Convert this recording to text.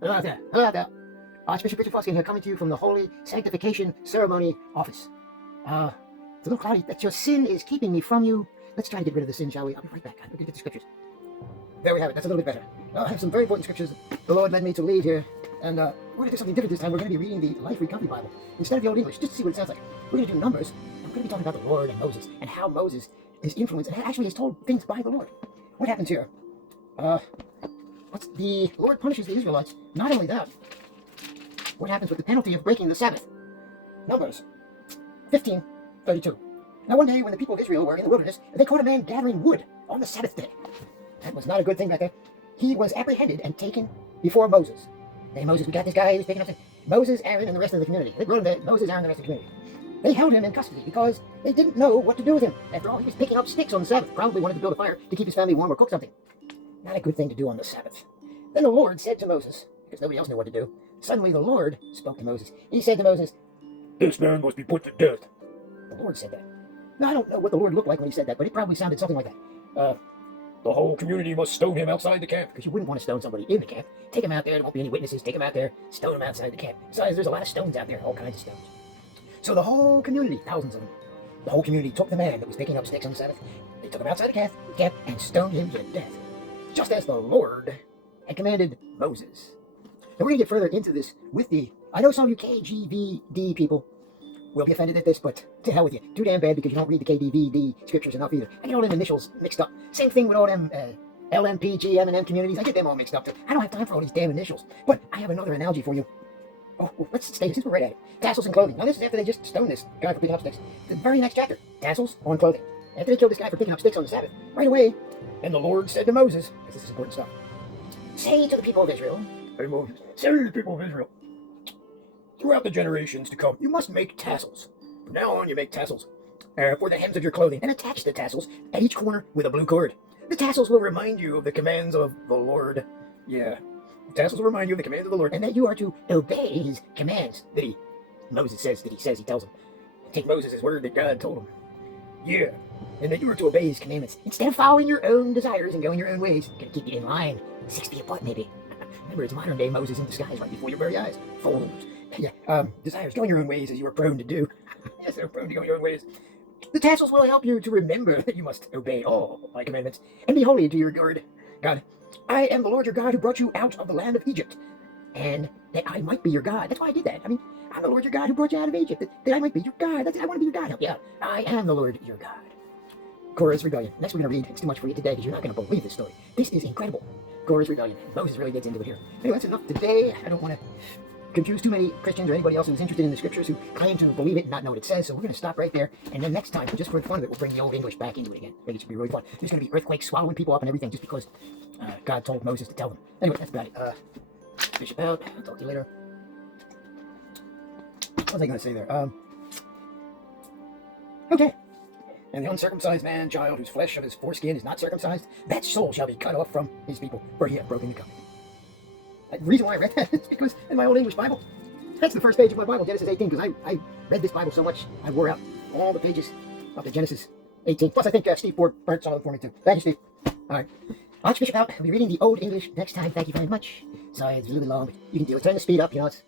Hello out there. Hello out there. Archbishop here, coming to you from the Holy Sanctification Ceremony Office. It's a little cloudy. That your sin is keeping me from you. Let's try to get rid of the sin, shall we? I'll be right back. I'm going to get the scriptures. There we have it. That's a little bit better. I have some very important scriptures the Lord led me to lead here. And we're going to do something different this time. We're going to be reading the Life Recovery Bible instead of the Old English, just to see what it sounds like. We're going to do Numbers, and we're going to be talking about the Lord and Moses, and how Moses is influenced, and actually is told things by the Lord. What happens here? The Lord punishes the Israelites. Not only that, what happens with the penalty of breaking the Sabbath? Numbers 15:32. Now one day when the people of Israel were in the wilderness, they caught a man gathering wood on the Sabbath day. That was not a good thing back there. He was apprehended and taken before Moses. Hey Moses, we got this guy who's picking up Moses, Aaron, and the rest of the community. They wrote him there, Moses, Aaron, and the rest of the community. They held him in custody because they didn't know what to do with him. After all, he was picking up sticks on the Sabbath. Probably wanted to build a fire to keep his family warm or cook something. Not a good thing to do on the Sabbath. Then the Lord said to Moses, because nobody else knew what to do, suddenly the Lord spoke to Moses. He said to Moses, "This man must be put to death." The Lord said that. Now, I don't know what the Lord looked like when he said that, but it probably sounded something like that. The whole community must stone him outside the camp. Because you wouldn't want to stone somebody in the camp. Take him out there, there won't be any witnesses. Take him out there, stone him outside the camp. Besides, there's a lot of stones out there, all kinds of stones. So the whole community, thousands of them, the whole community took the man that was picking up sticks on the Sabbath. They took him outside the camp and stoned him to death, just as the Lord had commanded Moses. Now we're going to get further into this with I know some of you KGVD people will be offended at this, but to hell with you. Too damn bad because you don't read the KDVD scriptures enough either. I get all them initials mixed up. Same thing with all them LMPG, M&M communities. I get them all mixed up too. I don't have time for all these damn initials. But I have another analogy for you. Oh, well, let's stay, since we're right at it. Tassels and clothing. Now this is after they just stoned this guy for picking up sticks. The very next chapter, tassels on clothing. After they killed this guy for picking up sticks on the Sabbath, right away, and the Lord said to Moses, because this is important stuff, say to the people of Israel, "Hey Moses, say to the people of Israel, throughout the generations to come, you must make tassels. From now on, you make tassels for the hems of your clothing, and attach the tassels at each corner with a blue cord. The tassels will remind you of the commands of the Lord." Yeah, the tassels will remind you of the commands of the Lord, and that you are to obey his commands that Moses says, he tells him. Take Moses' word that God told him. Yeah, and that you are to obey his commandments instead of following your own desires and going your own ways. Gonna keep you in line, 6 feet apart maybe. Remember, it's modern day Moses in disguise right before your very eyes. Fools. Yeah, desires, going your own ways as you are prone to do. Yes, they're prone to go your own ways. The tassels will help you to remember that you must obey all my commandments and be holy to your God. I am the Lord your God who brought you out of the land of Egypt, and that I might be your God. That's why I did that. I mean, I'm the Lord your God who brought you out of Egypt, that I might be your God. I want to be your God. Help you out. I am the Lord your God. Korah's rebellion. Next we're going to read. It's too much for you today because you're not going to believe this story. This is incredible. Korah's rebellion. Moses really gets into it here. Anyway, that's enough today. I don't want to confuse too many Christians or anybody else who's interested in the scriptures who claim to believe it and not know what it says. So we're going to stop right there. And then next time, just for the fun of it, we'll bring the Old English back into it again. I think it's going to be really fun. There's going to be earthquakes swallowing people up and everything just because God told Moses to tell them. Anyway, that's about it. Bishop out. I'll talk to you later. What was I going to say there? Okay. And the uncircumcised man, child, whose flesh of his foreskin is not circumcised, that soul shall be cut off from his people, for he hath broken the covenant. The reason why I read that is because in my Old English Bible, that's the first page of my Bible, Genesis 18, because I read this Bible so much, I wore out all the pages up to Genesis 18. Plus, I think Steve Ford burnt some of them for me, too. Thank you, Steve. All right. Archbishop out. I'll be reading the Old English next time. Thank you very much. Sorry, it's a little bit long, but you can do it. Turn the speed up, it's